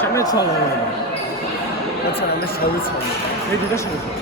შემეცვალა რაცა მე შავიცვალე მე დიდა შემეცვალე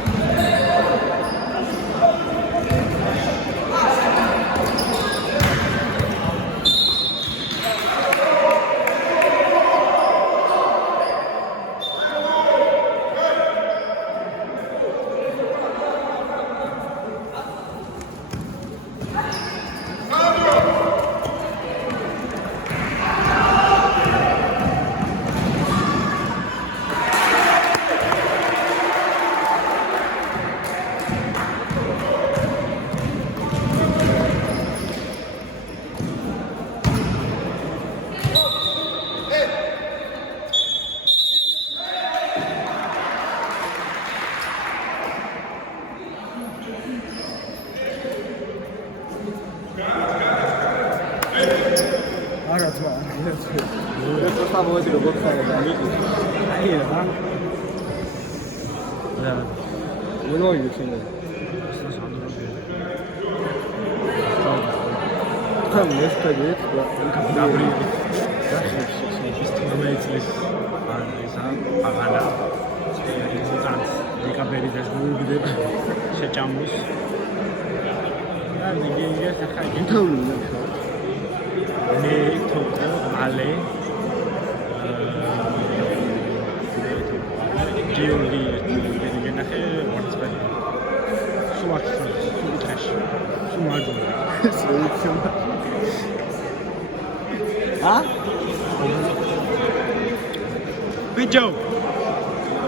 Joe,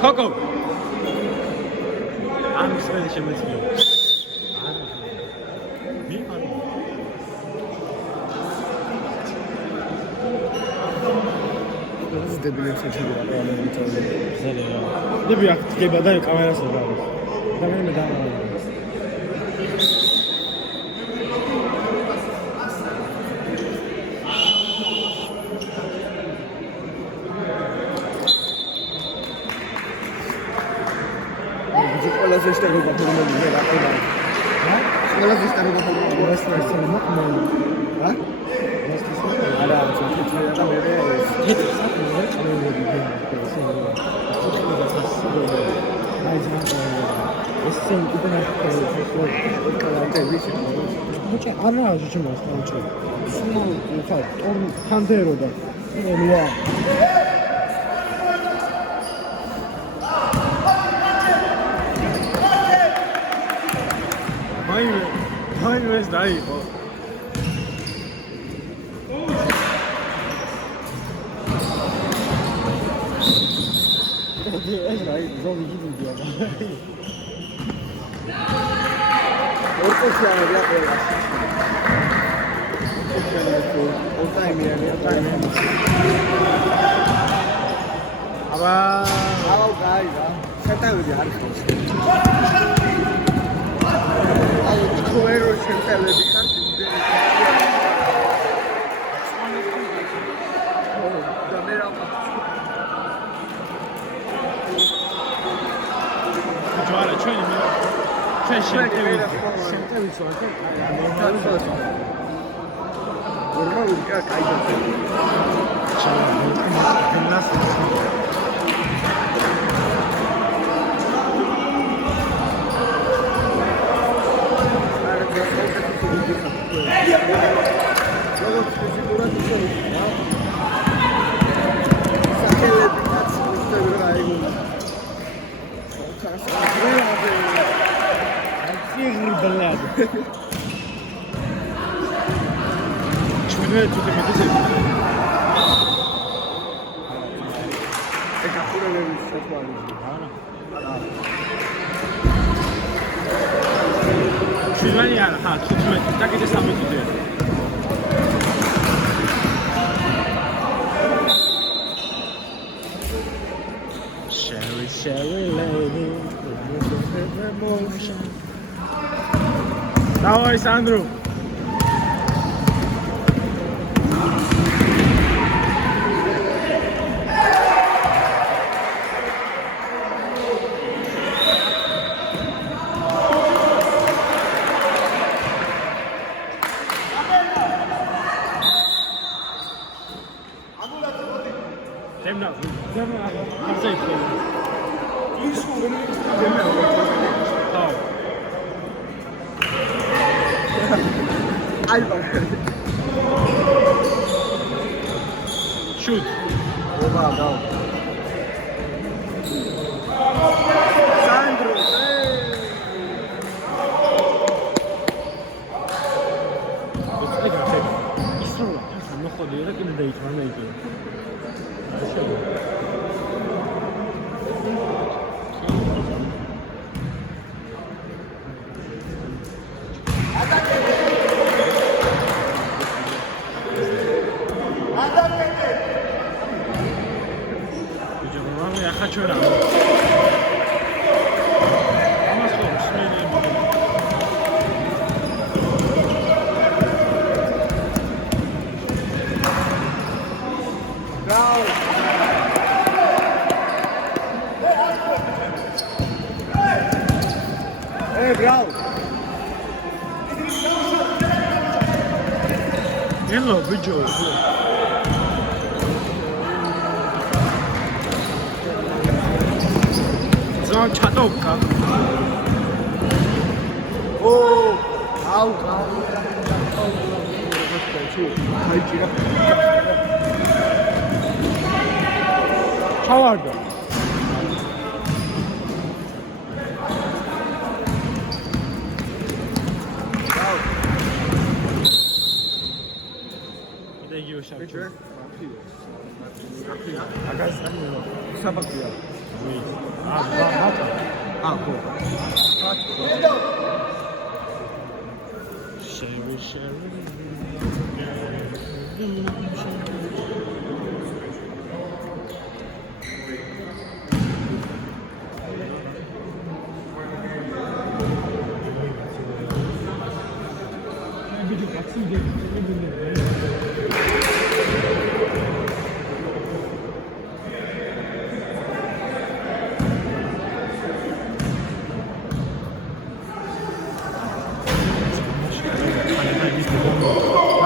Coco. I'm expecting with you. Me? This is the biggest thing that I'm going to do. Zresztą go potem nie da chyba. Ale zresztą go potem nie jest to samo mocno. A? Ale co ty twoja tam jest? Nie to samo, nie? Ale nie wiem. Co to za coś? Jest sen i na kanale wiecie. Chociaż ara rzeczy masz nauczyć. Sumo tak, on handero da. No. Mine was dying. Sherry lady, emotion. Dawaj, Sandro. Demna. Harca ithole. ის რომელიც დემნა Tamam. აი ბაგარი Shoot. ობა და სანდრო Dostlik artık. İsrail. Sen ne kadar yere kadar değil var mıydı? Hocam ya kaç öyle ama. Ama sormuş ne diyeyim. Bravo. Bravo. Hello, video. Zon çatokka. აუ აი ჭირა Çavardı. Bir de giyiyor şarkı. საბაკია Ah, ხო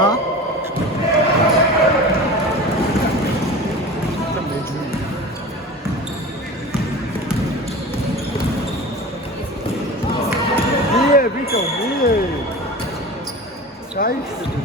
ა მie ბიჭო მie ჩაიხსნე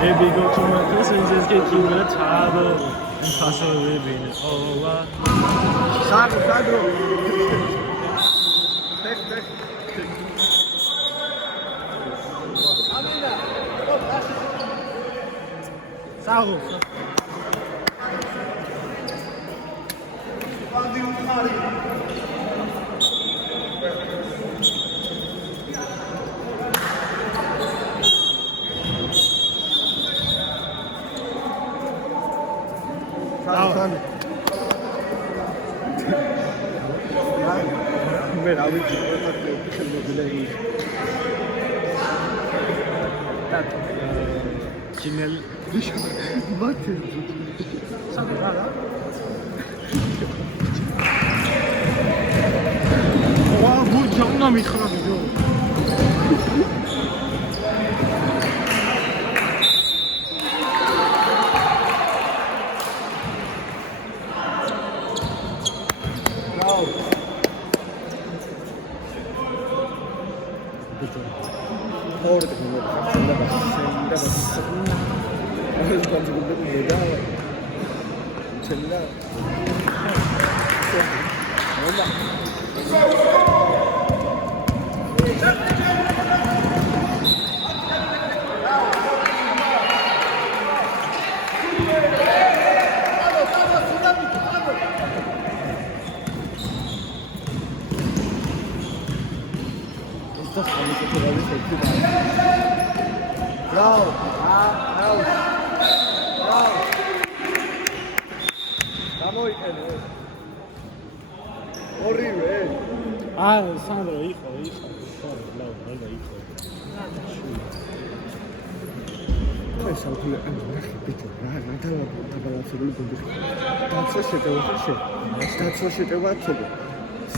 Maybe go to my cousin, just get you a table and pass a living. Oh, სანდრო ტექ Sağ ol. სანდრო მე რა ვიცი ხათმობილები Kimel. მათი Oha, bu canına mı yıkılan video? Bravo. Doğru dedim. Aslında bak. Ben de buldum da. Çella. Bravo. Bravo. ორივე. სანდრო იყო. ხო, ლავა იყო. ეს სამკულე ნახე ბიჭო რა დაბალანსებული გუნდი. დაცვა შეტევა ხარ დაცვა შეტევა ცოტა.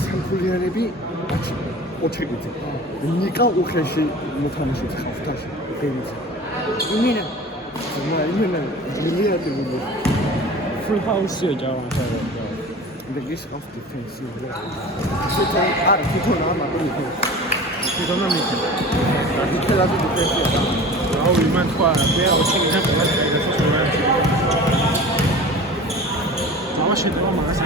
სამკულიანები 4 გიწი. ნიკა უხეში მოთამაშეც ხალხთაში. დენიცა. იმენა მილიარდი გუნდი. Full house-ია ჯავანშარო. This of defense. თვითონ ამაყი. თვითონ ამითა. დაკეთებაზე დეფენსია. აუ იმან თქვა, მე აუჩინე ყველა დაიწყოს რომანტი. ამა შეიძლება მაგას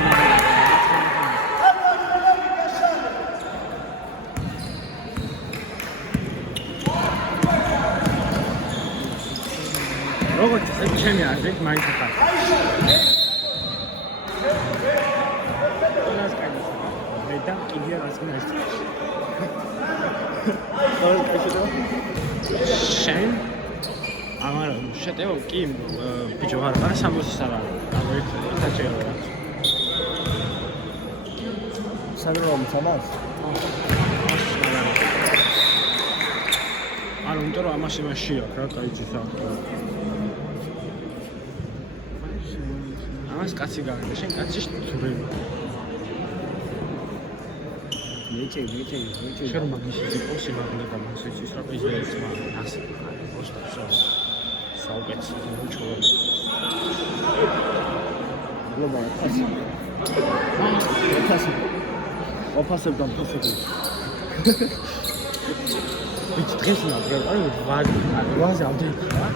როგორც ჩემი აზრით მაინც ხარ. და კიდე რაც ნაიჭი. შენ ამარ შეტევა კი ბიჭო არ ხარ 60-ის არა. ამერიკა ჩეარა. საგრომ სამას. არ უნდა რომ ამაში მასია რა კაიჭი საერთოდ. ამას კაცი გაგდა შენ კაცი ზურები. მეჭე. შენ მაგის იყოს იმაგნება მასეჩის რა პიზდებს მაგას. просто საუკეთესო უჩვენე. გლობალ ფასი. ოფასებთან ფასები. ვიც დღეს მაგრამ ვაზი ამდენ ხარ.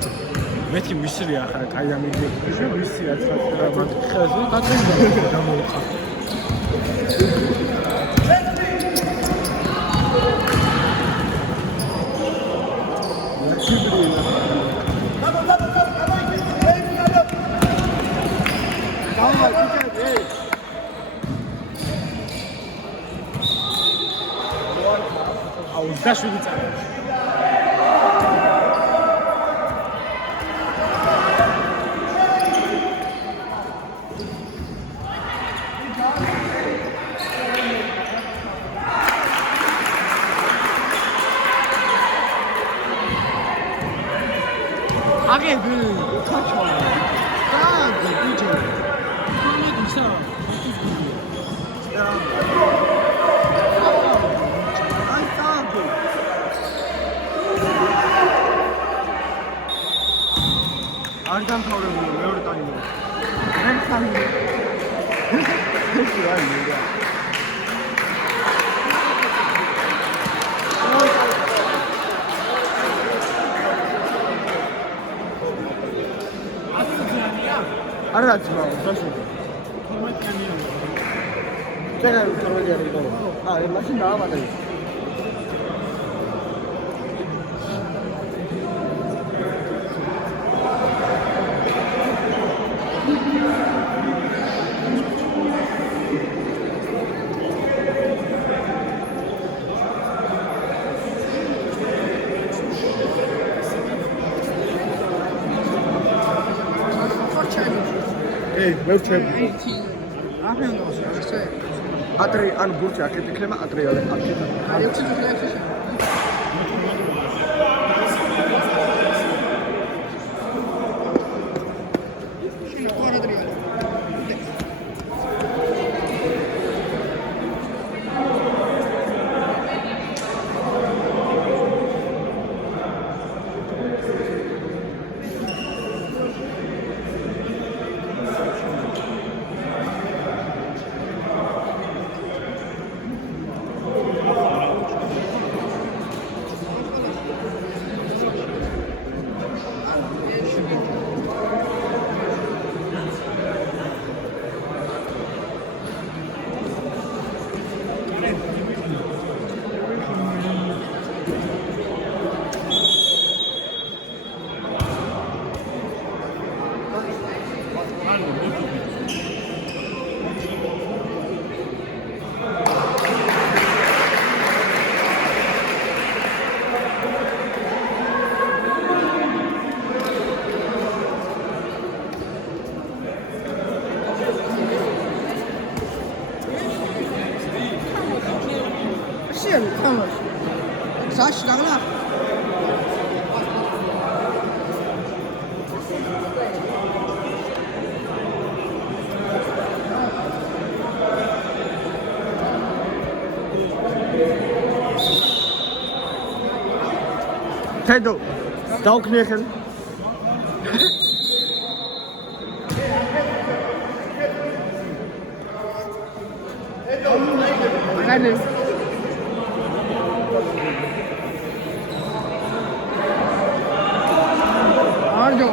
მეთქი მისრია ხარ კაი ამიდი. შე მისრია ცოტა მაგ ხაზე დაწინდა გამოუხა. დაშვიდი წამი. აგები ხაჩო. და ბიჭო. მე გისა. არ დამთავრებული მეორე ტაიმი. მე ხამი. ეს რა იმედა. არ დაწვა, დაშვიდე. 12 კანიონი. წეგა 12 არის გოლი. მაშინ დაავადე. მე ვჩები. აფენდოს ასე. ატრი ან ბურთი აქეთ იქნება, ატრიალე აქეთ. აი 6 წუთი თედო დაუქნია ხელი Gane. Arjo.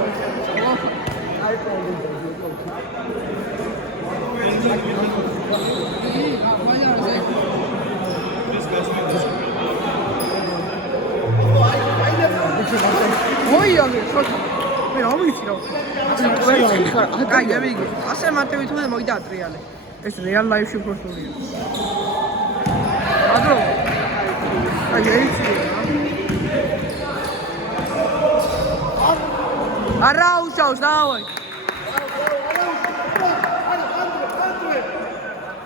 Oi, amigo, solta. Pero amigo, tiro. Ai, amigo. Ასე მარტივი თუ მოიდა ტრიალე. ეს რეალ ლაიფში ფორტუნია. Adro. Ai, eiti. Arraushaus, davai.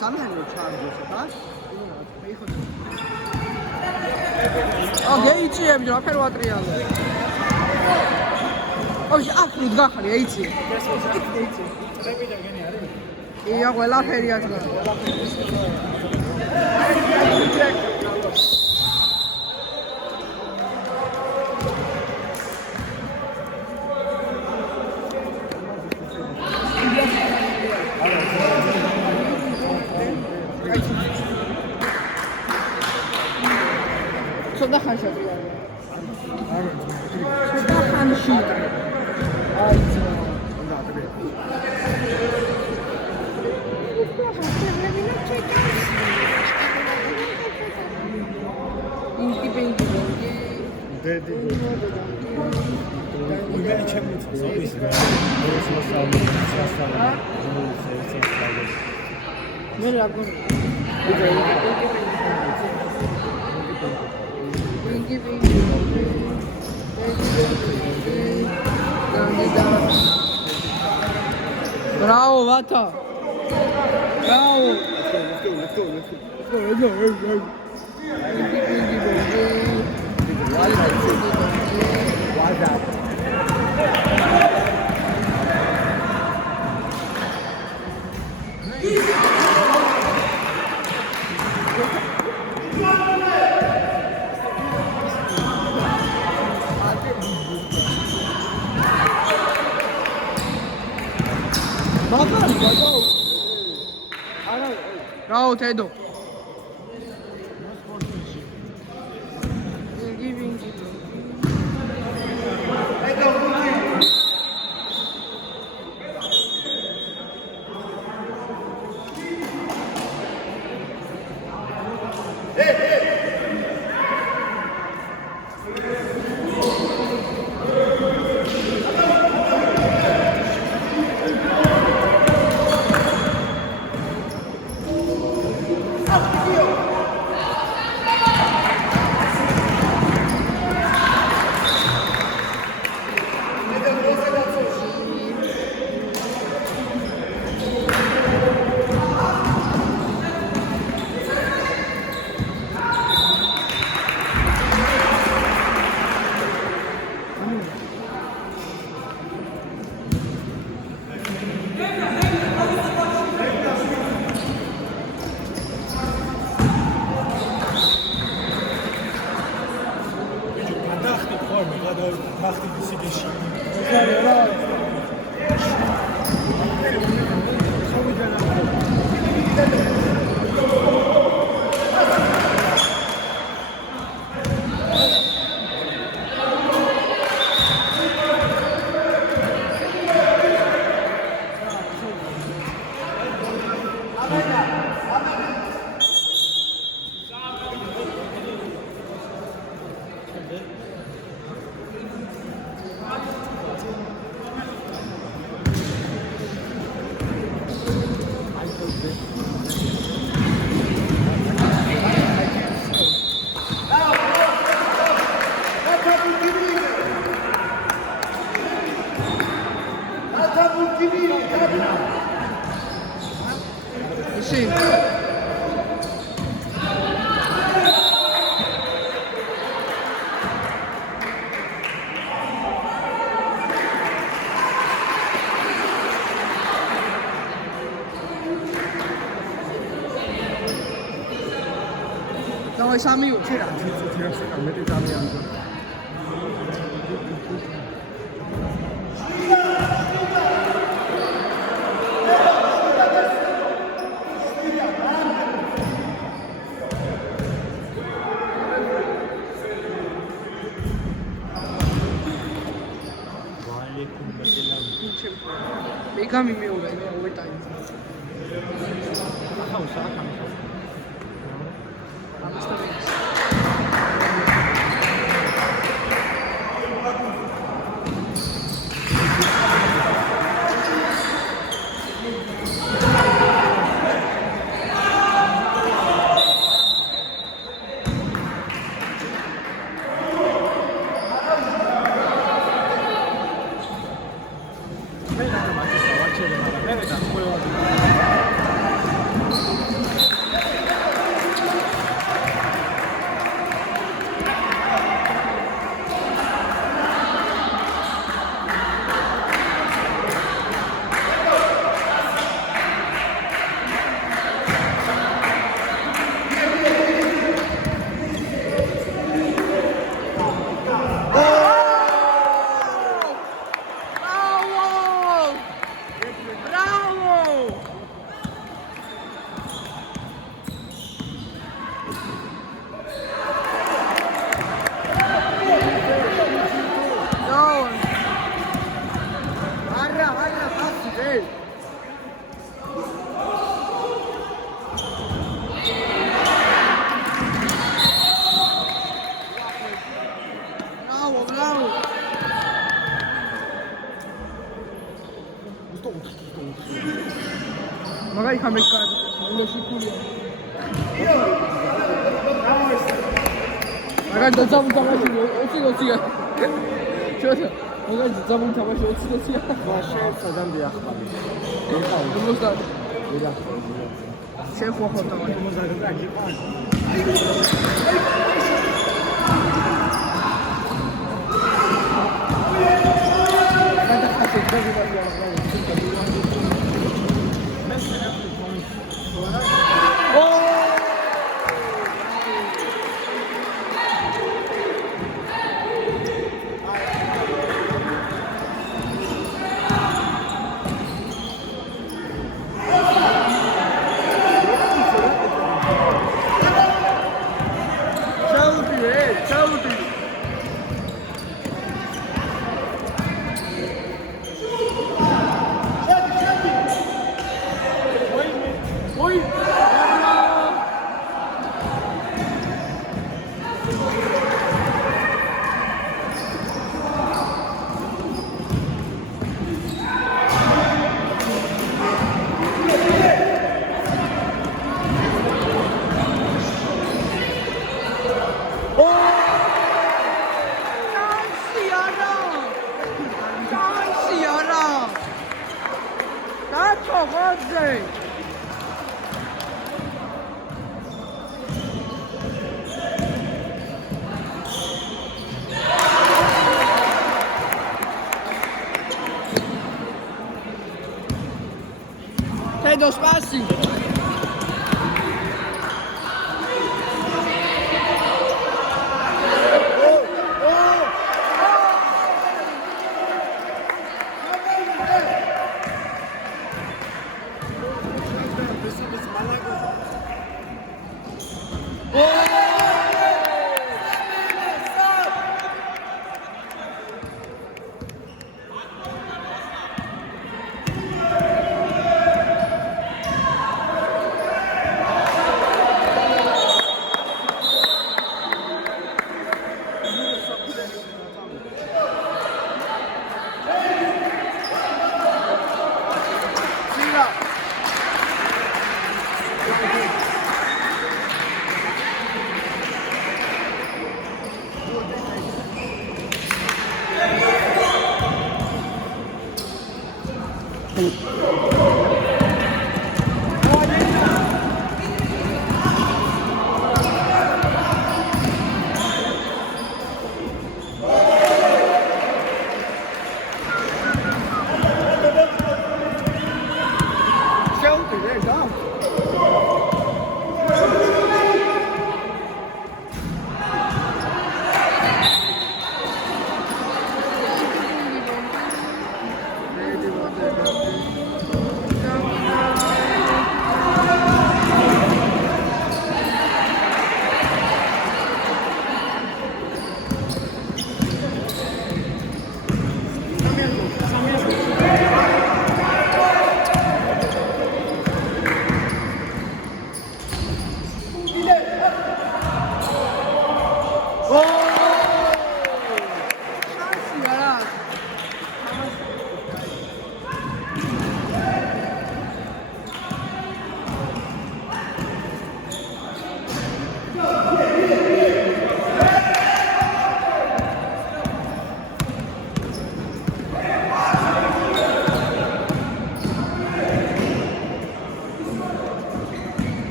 Სამიანო ჩარჯოს, ხა? გეიციები რა ფერ ვატრიალო. ოი, აფრით გახარი, ეიცი. ეიცი. ია, ყველაფერი აჭდა. Soda xanşa. Soda xanşi. Ay, Inki bengi bengi. Dedi. Uygar içemiyor. Solis. Orası sağlık. Sağlık. Sağlık. Ne yapın? Bengi bengi. Bravo, Vata. Bravo. Let's go. Bravo, Tedo. Sim. Давай сами учи. Tira, tira, tira, tira, tira, Beckham მეორე მე overtime. Magari cambia il carico, non lo sicuro. Magari da zamu tamashi otsiga. Şöyle. Magari da zamu tamashi otsiga. Başka adam bir yakmadı. Domuzlar. Şey korkuttu ama. Due spassi.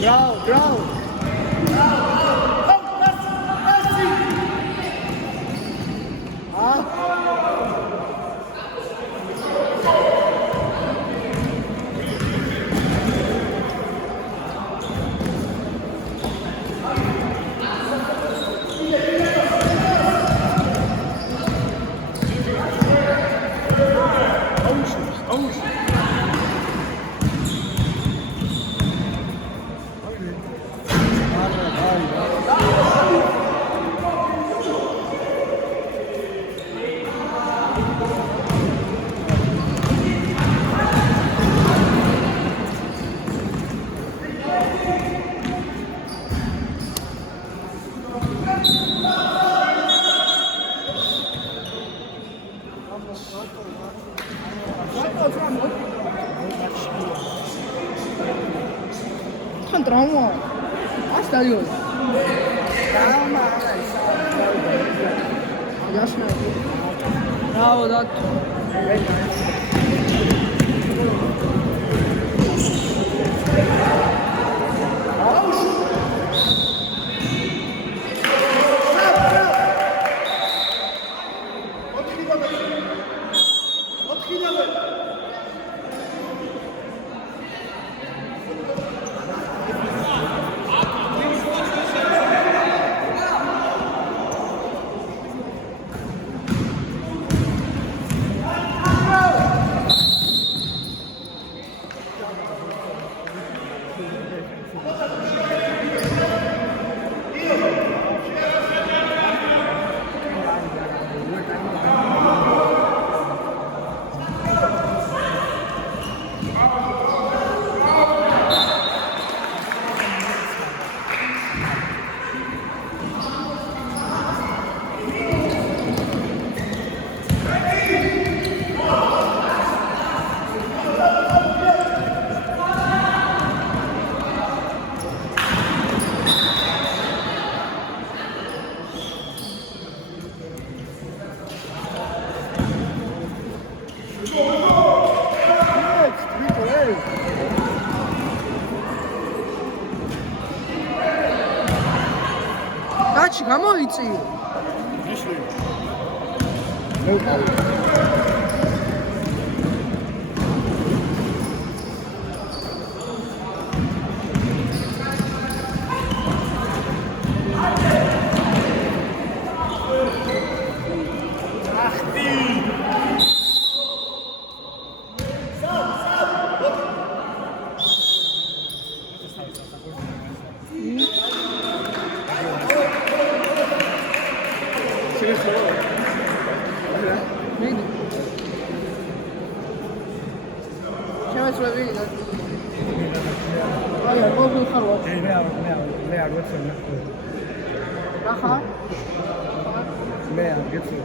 Bravo, bravo. Tan trauma. Hasta Dios. Jasne. Bravo, dato. Daci, გამოიწიო. Vedi? Ce mai sulla vedi? Allora, come vuoi farlo? Lea, götürün. Aha. Lea, götürün.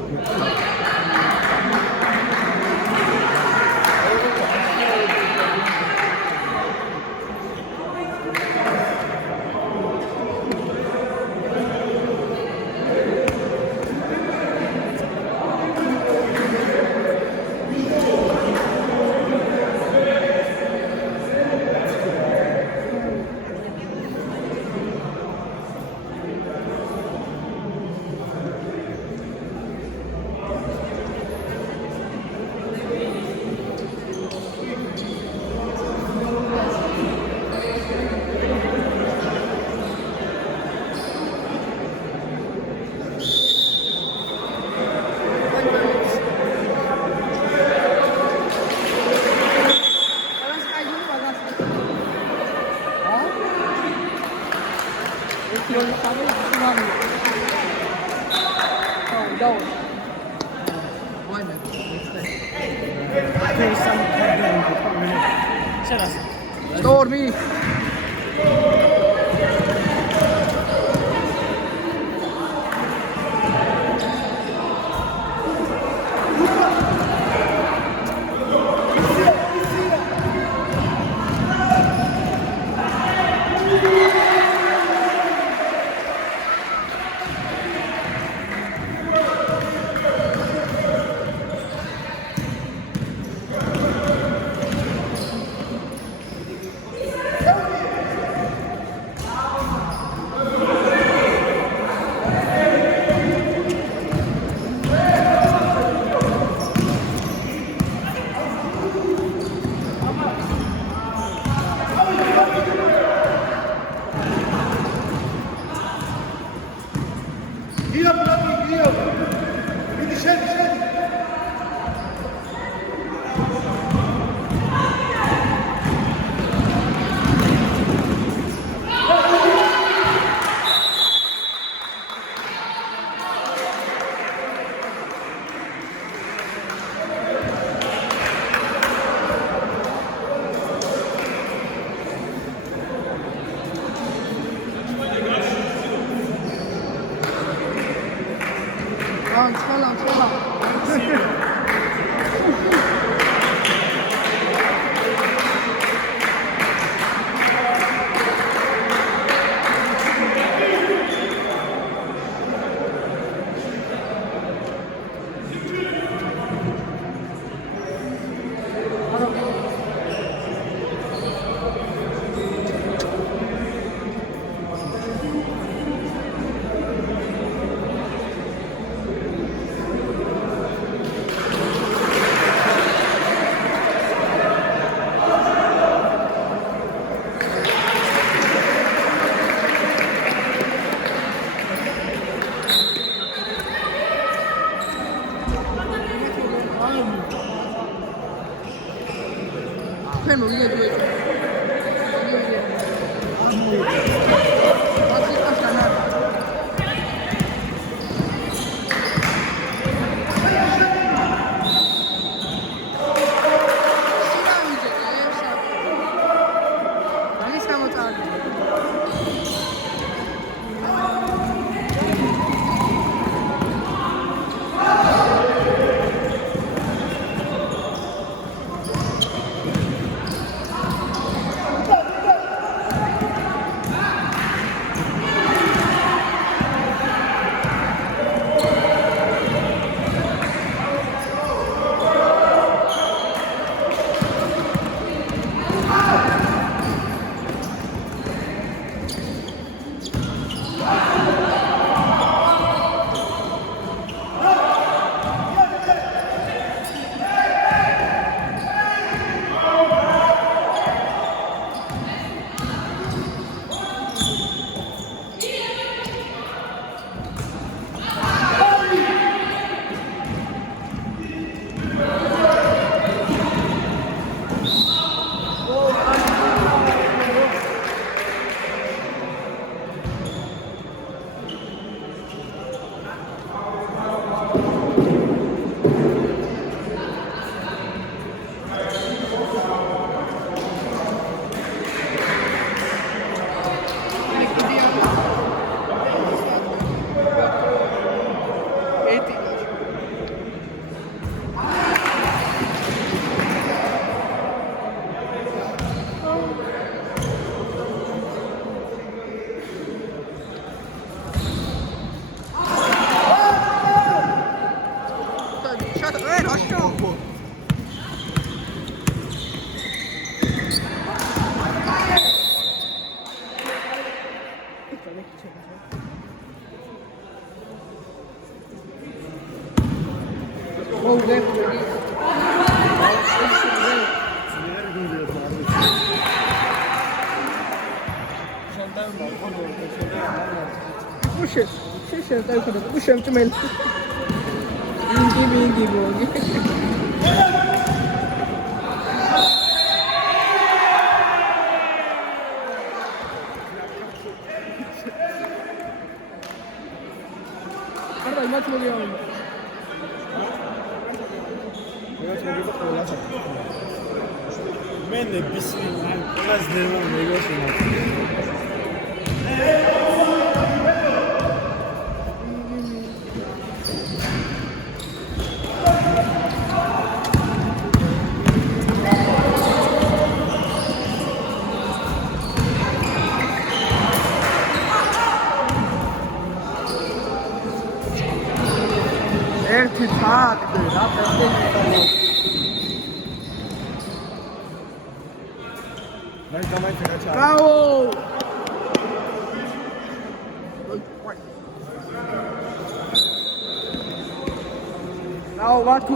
Stormi. Oh, left. Puxa, tá puxando também. Bingi, bongi. Guarda, il massimo di uomo. Men de bismillah. Biraz devam ediyorsun. Ertitat. Bravo! Bravo, Batu.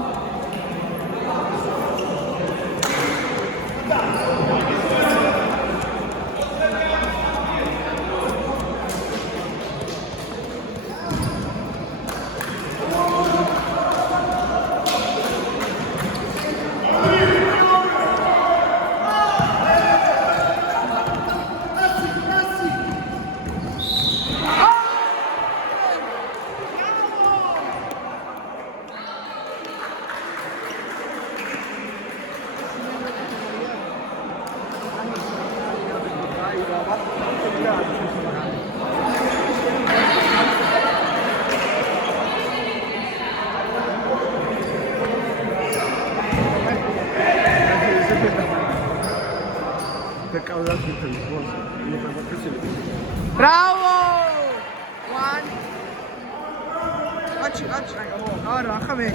Bravo! One. Aç. Ahora, bájame.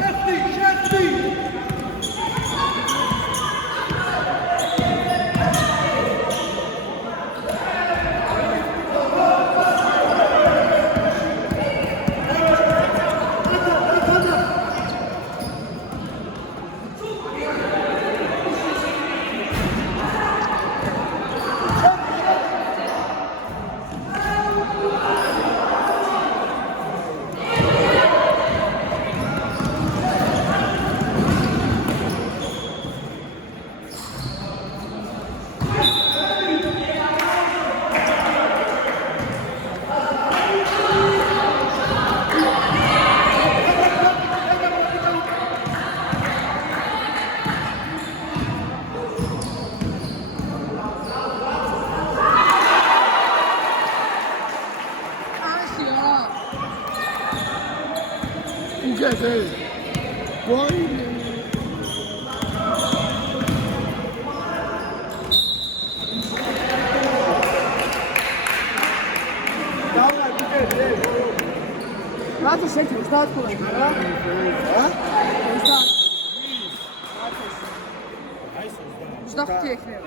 Laat eens zitten, staat gewoon. Uzak çekmiyor.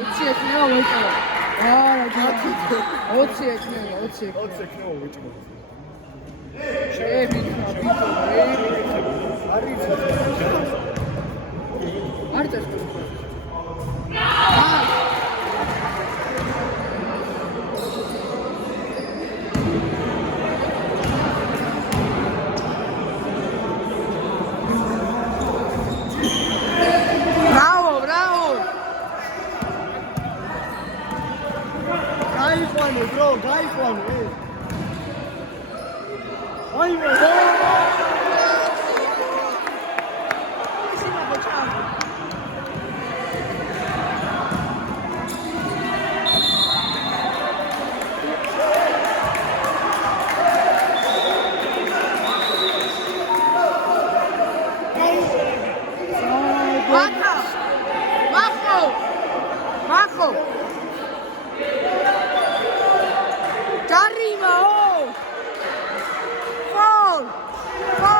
Ot çekmiyor, ot çekmiyor. Ot çekmiyor, ot çekmiyor. Şey bitmiyor. Artık. Bro, guys, one. Ay, Bajo. Arriba, oh! Foul!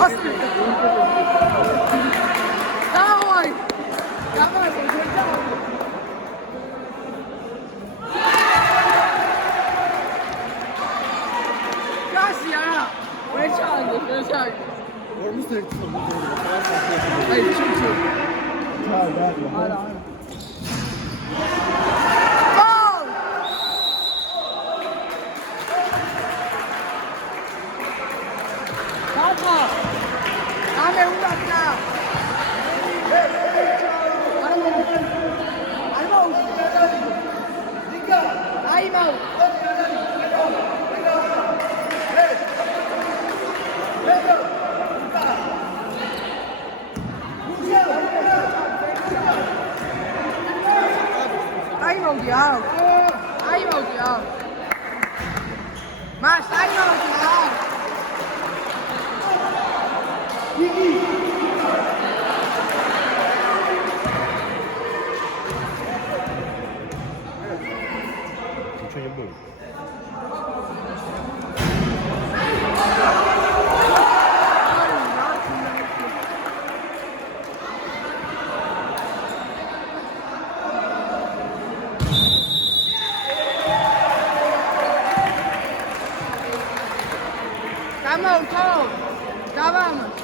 Asli. Давай. Давай, держи. Касия. Вешай. Görmüş de Hayır, çek. Tamam, gel. Hala. Gol! Kalma. Dame una acá. Ahí va. Ahí va odiado. Ahí va odiado. Más, ahí va odiado. 천천히 물. Vamos, go. Ya vamos.